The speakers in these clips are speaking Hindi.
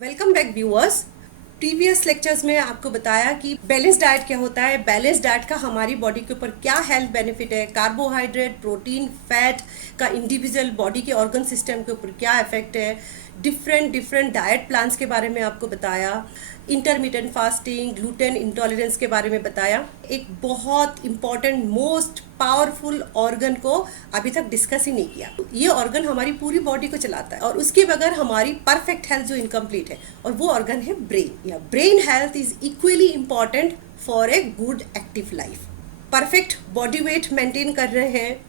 Welcome back viewers. Previous lectures में आपको बताया कि बैलेंस डाइट क्या होता है, बैलेंस डाइट का हमारी बॉडी के ऊपर क्या हेल्थ बेनिफिट है, कार्बोहाइड्रेट, प्रोटीन, फैट का इंडिविजुअल बॉडी के ऑर्गन सिस्टम के ऊपर क्या इफेक्ट है, डिफरेंट डिफरेंट डाइट प्लान्स के बारे में आपको बताया, इंटरमीडिएट फास्टिंग, ग्लूटेन इंटॉलरेंस के बारे में बताया। एक बहुत इंपॉर्टेंट मोस्ट पावरफुल ऑर्गन को अभी तक डिस्कस ही नहीं किया। ये ऑर्गन हमारी पूरी बॉडी को चलाता है और उसके बगैर हमारी परफेक्ट हेल्थ जो इनकम्प्लीट है, और वो ऑर्गन है ब्रेन। या brain health is equally important for a good active life. Perfect body weight maintain कर रहे हैं,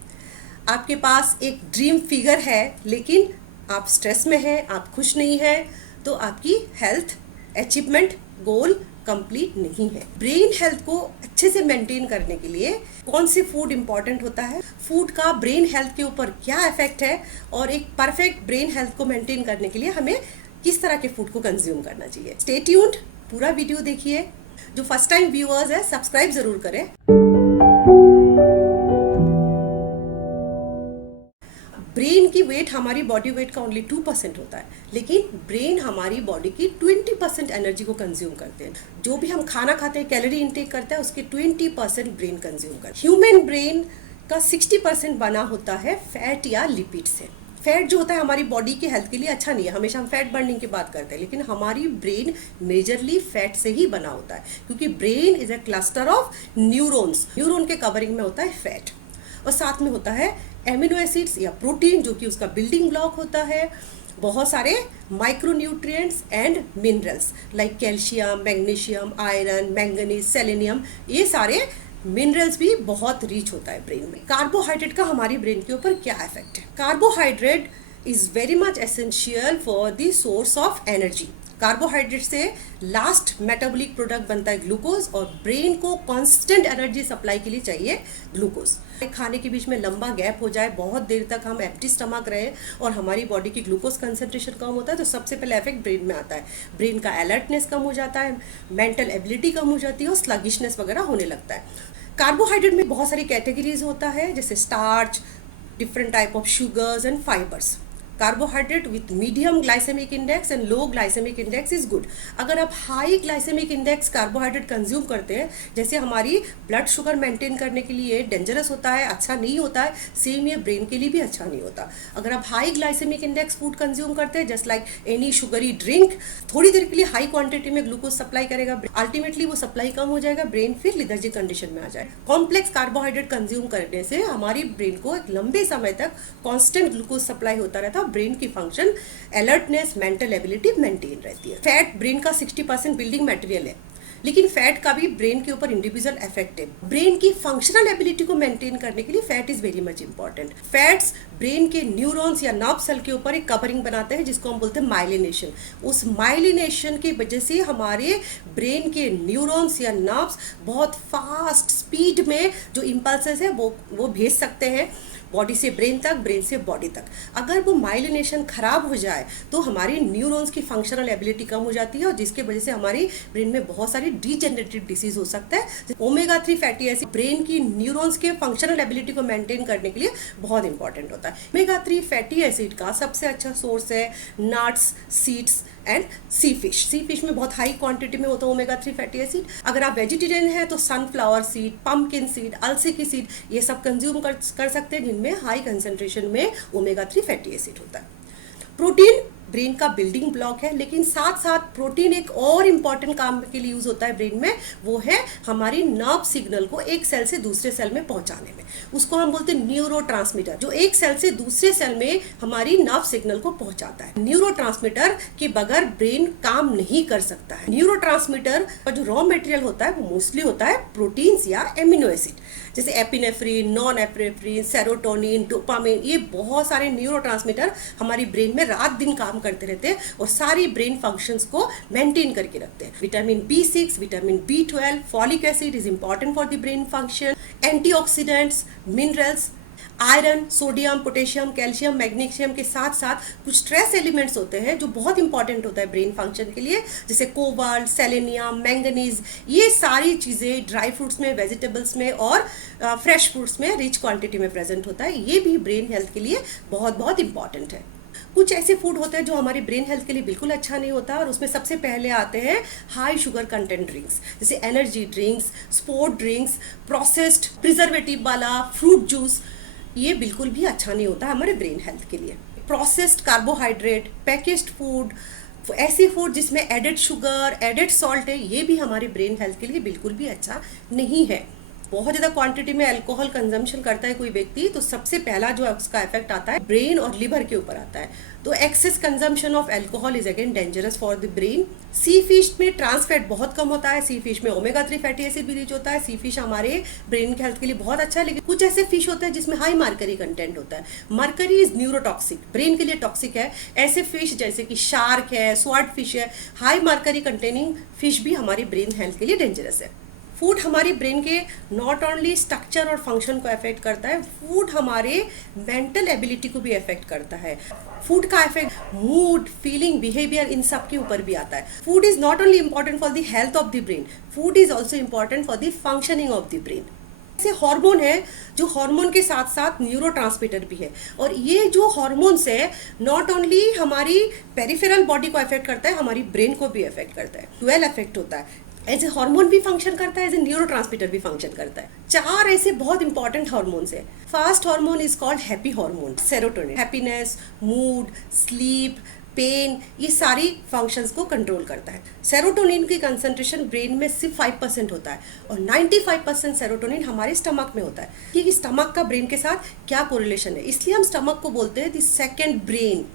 आपके पास एक ड्रीम फिगर है लेकिन आप स्ट्रेस में हैं, आप खुश नहीं हैं, तो आपकी हेल्थ अचीवमेंट गोल कंप्लीट नहीं है। ब्रेन हेल्थ को अच्छे से मेंटेन करने के लिए कौन से फूड इंपॉर्टेंट होता है, फूड का ब्रेन हेल्थ के ऊपर क्या इफेक्ट है, और एक परफेक्ट ब्रेन हेल्थ को मेंटेन करने के लिए हमें किस तरह के फूड को कंज्यूम करना चाहिए। स्टे ट्यून्ड, पूरा वीडियो देखिए। जो फर्स्ट टाइम व्यूअर्स है सब्सक्राइब जरूर करें। ब्रेन की वेट हमारी बॉडी वेट का ओनली 2% होता है, लेकिन ब्रेन हमारी बॉडी की 20% एनर्जी को कंज्यूम करते हैं। जो भी हम खाना खाते हैं, कैलोरी इंटेक करते हैं, उसके 20% ब्रेन कंज्यूम करते हैं। ह्यूमन ब्रेन का 60% बना होता है फैट या लिपिड से। फैट जो होता है हमारी बॉडी की हेल्थ के लिए अच्छा नहीं है, हमेशा हम फैट बर्निंग की बात करते हैं, लेकिन हमारी ब्रेन मेजरली फैट से ही बना होता है, क्योंकि brain is a cluster of neurons. Neuron के कवरिंग में होता है फैट, और साथ में होता है एमिनो एसिड्स या प्रोटीन जो कि उसका बिल्डिंग ब्लॉक होता है, बहुत सारे micronutrients and minerals like calcium, magnesium, iron, manganese, selenium, ये सारे मिनरल्स भी बहुत रिच होता है ब्रेन में। कार्बोहाइड्रेट का हमारी ब्रेन के ऊपर क्या इफेक्ट है? Carbohydrate is very much essential for the source of energy. Carbohydrate से लास्ट मेटाबॉलिक प्रोडक्ट बनता है ग्लूकोज, और ब्रेन को कांस्टेंट एनर्जी सप्लाई के लिए चाहिए ग्लूकोज। खाने के बीच में लंबा गैप हो जाए, बहुत देर तक हम एम्प्टी स्टमक रहे और हमारी बॉडी की ग्लूकोज कंसंट्रेशन कम होता है, तो सबसे पहले इफेक्ट ब्रेन में आता है। ब्रेन का अलर्टनेस कम हो जाता है, मेंटल एबिलिटी कम हो जाती है, और स्लगिशनेस वगैरह होने लगता है। कार्बोहाइड्रेट में बहुत सारी कैटेगरीज होता है, जैसे starch, different type of sugars and fibres. Carbohydrate with medium glycemic index and low glycemic index is good. अगर आप high glycemic index carbohydrate consume करते हैं, जैसे हमारी ब्लड शुगर मेंटेन करने के लिए डेंजरस होता है, अच्छा नहीं होता है, सेम ये ब्रेन के लिए भी अच्छा नहीं होता। अगर आप high glycemic index food consume करते हैं, just like any sugary drink, थोड़ी देर के लिए हाई क्वांटिटी में ग्लूकोज सप्लाई करेगा, अल्टीमेटली वो सप्लाई कम हो जाएगा, ब्रेन फिर लिथर्जिक कंडीशन में आ जाए। कॉम्प्लेक्स कार्बोहाइड्रेट कंज्यूम करने से हमारी ब्रेन को एक लंबे समय तक कॉन्स्टेंट ग्लूकोज सप्लाई होता रहता है, ब्रेन की function, alertness, mental ability maintain रहती है। फैट ब्रेन का 60% बिल्डिंग मटेरियल है, लेकिन फैट का भी ब्रेन के ऊपर इंडिविजुअल इफेक्ट है। ब्रेन की फंक्शनल एबिलिटी को मेंटेन करने के लिए fat is very much important. Fats brain के न्यूरॉन्स या नर्व सेल के ऊपर एक कवरिंग बनाते हैं, जिसको हम बोलते हैं माइलिनेशन। उस माइलिनेशन की वजह से हमारे ब्रेन के न्यूरॉन्स या नर्व्स बहुत फास्ट स्पीड में जो इम्पल्सेस है वो भेज सकते हैं बॉडी से ब्रेन तक, ब्रेन से बॉडी तक। अगर वो माइलिनेशन खराब हो जाए तो हमारी न्यूरॉन्स की फंक्शनल एबिलिटी कम हो जाती है, और जिसके वजह से हमारी ब्रेन में बहुत सारी डीजेनरेटिव डिसीज हो सकता है। ओमेगा 3 फैटी एसिड ब्रेन की न्यूरॉन्स के फंक्शनल एबिलिटी को मेंटेन करने के लिए बहुत इंपॉर्टेंट होता है। ओमेगा 3 फैटी एसिड का सबसे अच्छा सोर्स है nuts, seeds and sea fish. Sea fish में बहुत हाई क्वांटिटी में होता है ओमेगा 3 फैटी एसिड। अगर आप वेजिटेरियन हैं तो सनफ्लावर सीड, पंपकिन सीड, अलसी की सीड, ये सब कंज्यूम कर सकते हैं, जिनमें हाई कंसंट्रेशन में ओमेगा 3 फैटी एसिड होता है। प्रोटीन ब्रेन का बिल्डिंग ब्लॉक है, लेकिन साथ साथ प्रोटीन एक और इम्पॉर्टेंट काम के लिए यूज होता है ब्रेन में, वो है हमारी नर्व सिग्नल को एक सेल से दूसरे सेल में पहुंचाने में। उसको हम बोलते हैं न्यूरोट्रांसमीटर, जो एक सेल से दूसरे सेल में हमारी नर्व सिग्नल को पहुंचाता है। न्यूरोट्रांसमीटर के बगैर ब्रेन काम नहीं कर सकता है। न्यूरोट्रांसमीटर का जो रॉ मटेरियल होता है वो मोस्टली होता है प्रोटीन्स या एमिनो एसिड, जैसे epinephrine, non epinephrine, serotonin, dopamine. ये बहुत सारे न्यूरोट्रांसमीटर हमारी ब्रेन में रात दिन काम करते रहते हैं और सारी ब्रेन फंक्शंस को मेंटेन करके रखते हैं। Vitamin B6, vitamin B12, folic acid is important for the brain function, antioxidants, minerals, iron, sodium, potassium, calcium, magnesium के साथ साथ कुछ ट्रेस एलिमेंट्स होते हैं जो बहुत इंपॉर्टेंट होता है ब्रेन फंक्शन के लिए, जैसे कोबाल्ट, सेलेनियम, मैंगनीज। ये सारी चीज़ें ड्राई फ्रूट्स में, वेजिटेबल्स में और फ्रेश फ्रूट्स में रिच क्वांटिटी में प्रेजेंट होता है। ये भी ब्रेन हेल्थ के लिए बहुत बहुत इंपॉर्टेंट है। कुछ ऐसे फूड होते हैं जो हमारे ब्रेन हेल्थ के लिए बिल्कुल अच्छा नहीं होता, और उसमें सबसे पहले आते हैं हाई शुगर कंटेंट ड्रिंक्स, जैसे energy drinks, sport drinks, processed preservative वाला फ्रूट जूस। ये बिल्कुल भी अच्छा नहीं होता हमारे ब्रेन हेल्थ के लिए। प्रोसेस्ड कार्बोहाइड्रेट, पैकेज्ड फूड, ऐसी फूड जिसमें एडेड शुगर, एडेड सॉल्ट है, ये भी हमारे ब्रेन हेल्थ के लिए बिल्कुल भी अच्छा नहीं है। बहुत ज़्यादा क्वांटिटी में अल्कोहल कंजम्पशन करता है कोई व्यक्ति, तो सबसे पहला जो उसका इफेक्ट आता है ब्रेन और लिवर के ऊपर आता है। तो excess consumption of alcohol is again dangerous for the brain. Sea fish में ट्रांस फैट बहुत कम होता है, सी फिश में ओमेगा 3 फैटी एसिड भी रिच होता है। सी फिश हमारे ब्रेन के हेल्थ के लिए बहुत अच्छा है, लेकिन कुछ ऐसे फिश होते हैं जिसमें हाई मर्करी कंटेंट होता है। मर्करी इज न्यूरोटॉक्सिक, ब्रेन के लिए टॉक्सिक है। ऐसे फिश जैसे कि शार्क है, स्वॉर्ड फिश है, हाई मर्करी कंटेनिंग फिश भी हमारी ब्रेन हेल्थ के लिए डेंजरस है। फूड हमारी ब्रेन के नॉट ओनली स्ट्रक्चर और फंक्शन को अफेक्ट करता है, फूड हमारे मेंटल एबिलिटी को भी अफेक्ट करता है। फूड का इफेक्ट मूड, फीलिंग, बिहेवियर, इन सब के ऊपर भी आता है। Food is not only important for the health of the brain, food is also important for the functioning of the brain. ऐसे हार्मोन है जो हार्मोन के साथ साथ न्यूरोट्रांसमीटर भी है, और ये जो हार्मोन्स है नॉट ओनली हमारी पेरिफेरल बॉडी को अफेक्ट करता है, हमारी ब्रेन को भी अफेक्ट करता है। डुअल इफेक्ट होता है, एज ए हार्मोन भी फंक्शन करता है, एज ए न्यूरोट्रांसमीटर भी फंक्शन करता है। 4 ऐसे बहुत इंपॉर्टेंट हार्मोन्स है। First hormone is called happy hormone, serotonin. Happiness, mood, sleep, pain, ये सारी फंक्शंस को कंट्रोल करता है। सेरोटोनिन की कंसंट्रेशन ब्रेन में सिर्फ 5% होता है, और 95% सेरोटोनिन हमारे स्टमक में होता है। कि स्टमक का ब्रेन के साथ क्या कोरिलेशन है, इसलिए हम स्टमक को बोलते हैं द सेकेंड ब्रेन।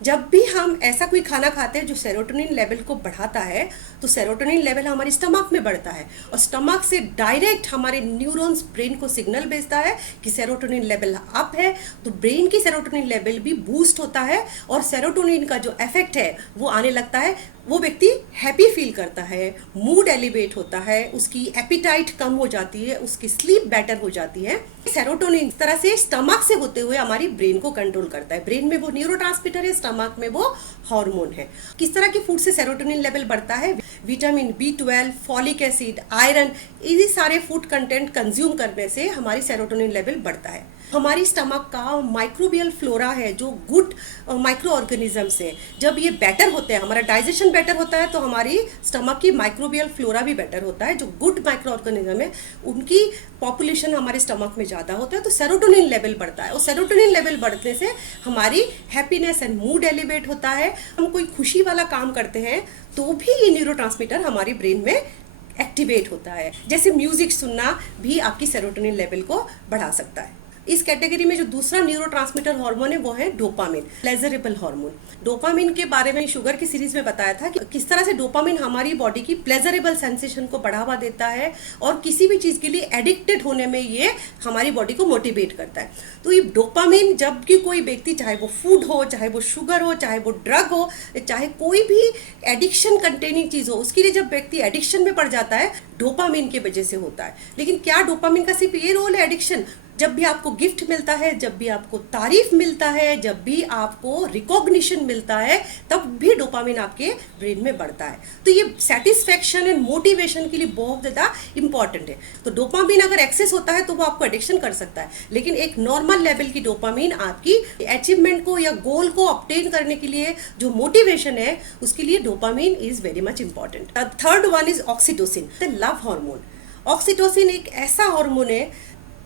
जब भी हम ऐसा कोई खाना खाते हैं जो सेरोटोनिन लेवल को बढ़ाता है, तो सेरोटोनिन लेवल हमारे स्टमक में बढ़ता है, और स्टमक से डायरेक्ट हमारे न्यूरॉन्स ब्रेन को सिग्नल भेजता है कि सेरोटोनिन लेवल अप है, तो ब्रेन की सेरोटोनिन लेवल भी बूस्ट होता है, और सेरोटोनिन का जो इफेक्ट है वो आने लगता है। वो व्यक्ति हैप्पी फील करता है, मूड एलिवेट होता है, उसकी एपिटाइट कम हो जाती है, उसकी स्लीप बेटर हो जाती है। सेरोटोनिन इस तरह से स्टमक से होते हुए हमारी ब्रेन को कंट्रोल करता है। ब्रेन में वो न्यूरोट्रांसमीटर है, स्टमक में वो हार्मोन है। किस तरह के फूड से सेरोटोनिन लेवल बढ़ता है? Vitamin B12, folic acid, iron, ये सारे फूड कंटेंट कंज्यूम करने से हमारी सेरोटोनिन लेवल बढ़ता है। हमारी स्टमक का माइक्रोबियल फ्लोरा है, जो गुड माइक्रो ऑर्गेनिजम्स है, जब ये बेटर होते हैं, हमारा डाइजेशन बेटर होता है, तो हमारी स्टमक की माइक्रोबियल फ्लोरा भी बेटर होता है। जो गुड माइक्रो ऑर्गेनिज्म है उनकी पॉपुलेशन हमारे स्टमक में ज़्यादा होता है, तो सेरोटोनिन लेवल बढ़ता है, और सेरोटोनिन लेवल बढ़ने से हमारी हैप्पीनेस एंड मूड एलिवेट होता है। हम कोई खुशी वाला काम करते हैं तो भी ये न्यूरोट्रांसमीटर हमारी ब्रेन में एक्टिवेट होता है। जैसे म्यूजिक सुनना भी आपकी सेरोटोनिन लेवल को बढ़ा सकता है। इस कैटेगरी में जो दूसरा न्यूरोट्रांसमीटर हार्मोन है वो है डोपामिन, प्लेजरेबल हार्मोन। डोपामिन के बारे में शुगर की सीरीज में बताया था कि किस तरह से डोपामिन हमारी बॉडी की प्लेजरेबल सेंसेशन को बढ़ावा देता है, और किसी भी चीज़ के लिए एडिक्टेड होने में ये हमारी बॉडी को मोटिवेट करता है। तो ये डोपामिन जब कि कोई व्यक्ति, चाहे वो फूड हो, चाहे वो शुगर हो, चाहे वो ड्रग हो, चाहे कोई भी एडिक्शन कंटेनिंग चीज़ हो, उसके लिए जब व्यक्ति एडिक्शन में पड़ जाता है डोपामिन की वजह से होता है। लेकिन क्या डोपामिन का सिर्फ ये रोल है एडिक्शन? जब भी आपको गिफ्ट मिलता है, जब भी आपको तारीफ मिलता है, जब भी आपको रिकॉग्निशन मिलता है, तब भी डोपामिन आपके ब्रेन में बढ़ता है। तो ये सेटिस्फैक्शन एंड मोटिवेशन के लिए बहुत ज़्यादा इंपॉर्टेंट है। तो डोपामिन अगर एक्सेस होता है तो वो आपको एडिक्शन कर सकता है, लेकिन एक नॉर्मल लेवल की डोपामिन आपकी अचीवमेंट को या गोल को ऑब्टेन करने के लिए जो मोटिवेशन है, उसके लिए dopamine is very much important. Third one is oxytocin, the love hormone. Oxytocin एक ऐसा हार्मोन है,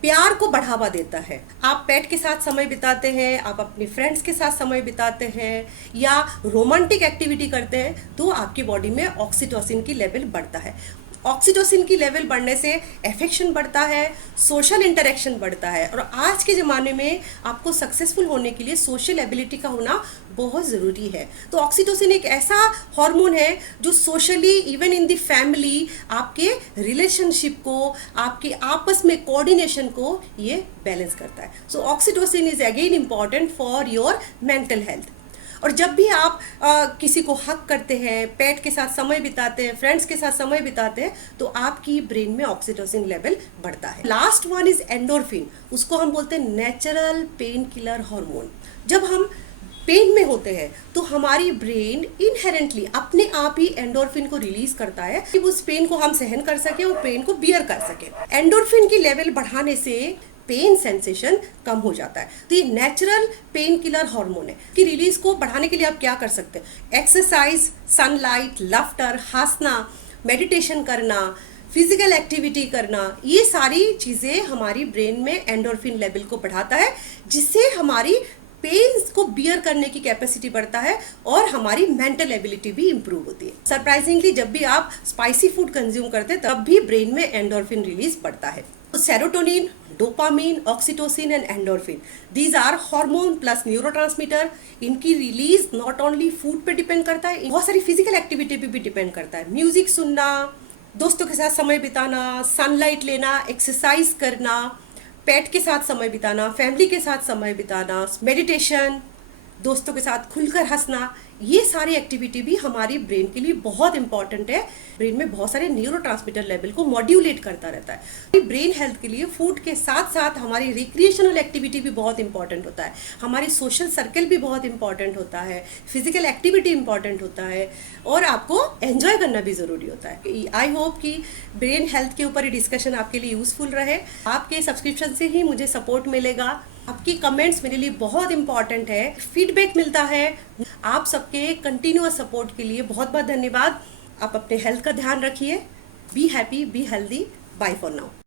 प्यार को बढ़ावा देता है। आप पेट के साथ समय बिताते हैं, आप अपने फ्रेंड्स के साथ समय बिताते हैं, या रोमांटिक एक्टिविटी करते हैं, तो आपकी बॉडी में ऑक्सीटोसिन की लेवल बढ़ता है। ऑक्सीटोसिन की लेवल बढ़ने से एफेक्शन बढ़ता है, सोशल इंटरेक्शन बढ़ता है, और आज के ज़माने में आपको सक्सेसफुल होने के लिए सोशल एबिलिटी का होना बहुत ज़रूरी है। तो ऑक्सीटोसिन एक ऐसा हार्मोन है जो socially, even in the family, आपके रिलेशनशिप को, आपके आपस में कोऑर्डिनेशन को ये बैलेंस करता है। So oxytocin is again important for your mental health. और जब भी आप किसी को हक करते हैं, पेट के साथ समय बिताते हैं, फ्रेंड्स के साथ समय बिताते हैं, तो आपकी ब्रेन में ऑक्सीटोसिन लेवल बढ़ता है। लास्ट वन इज एंडोर्फिन, उसको हम बोलते हैं नेचुरल पेन किलर हार्मोन। जब हम पेन में होते हैं तो हमारी ब्रेन इनहेरेंटली अपने आप ही एंडोर्फिन को रिलीज करता है कि उस पेन को हम सहन कर सके और पेन को बियर कर सके। एंडोर्फिन की लेवल बढ़ाने से पेन सेंसेशन कम हो जाता है। तो ये नेचुरल पेन किलर हार्मोन है कि रिलीज को बढ़ाने के लिए आप क्या कर सकते हैं? एक्सरसाइज, सनलाइट, लाफ्टर, हंसना, मेडिटेशन करना, फिजिकल एक्टिविटी करना, ये सारी चीज़ें हमारी ब्रेन में एंडोर्फिन लेवल को बढ़ाता है, जिससे हमारी पेन्स को बियर करने की कैपेसिटी बढ़ता है और हमारी मेंटल एबिलिटी भी इंप्रूव होती है। सरप्राइजिंगली जब भी आप स्पाइसी फूड कंज्यूम करते हैं तब भी ब्रेन में एंडोर्फिन रिलीज बढ़ता है। तो serotonin, dopamine, oxytocin and endorphin, these are hormone plus neurotransmitter. इनकी रिलीज नॉट ओनली फूड पे डिपेंड करता है, बहुत सारी फिजिकल एक्टिविटी पे भी डिपेंड करता है। म्यूजिक सुनना, दोस्तों के साथ समय बिताना, सनलाइट लेना, एक्सरसाइज करना, पेट के साथ समय बिताना, फैमिली के साथ समय बिताना, मेडिटेशन, दोस्तों के साथ खुलकर हंसना, ये सारी एक्टिविटी भी हमारी ब्रेन के लिए बहुत इंपॉर्टेंट है। ब्रेन में बहुत सारे न्यूरोट्रांसमीटर लेवल को मॉड्यूलेट करता रहता है। ब्रेन हेल्थ के लिए फूड के साथ साथ हमारी रिक्रिएशनल एक्टिविटी भी बहुत इंपॉर्टेंट होता है, हमारी सोशल सर्कल भी बहुत इंपॉर्टेंट होता है, फिजिकल एक्टिविटी इंपॉर्टेंट होता है और आपको एंजॉय करना भी ज़रूरी होता है। आई होप कि ब्रेन हेल्थ के ऊपर ये डिस्कशन आपके लिए यूज़फुल रहे। आपके सब्सक्रिप्शन से ही मुझे सपोर्ट मिलेगा। आपकी कमेंट्स मेरे लिए बहुत इंपॉर्टेंट है, फीडबैक मिलता है। आप सबके कंटिन्यूअस सपोर्ट के लिए बहुत बहुत धन्यवाद। आप अपने हेल्थ का ध्यान रखिए। Be happy, be healthy. Bye for now.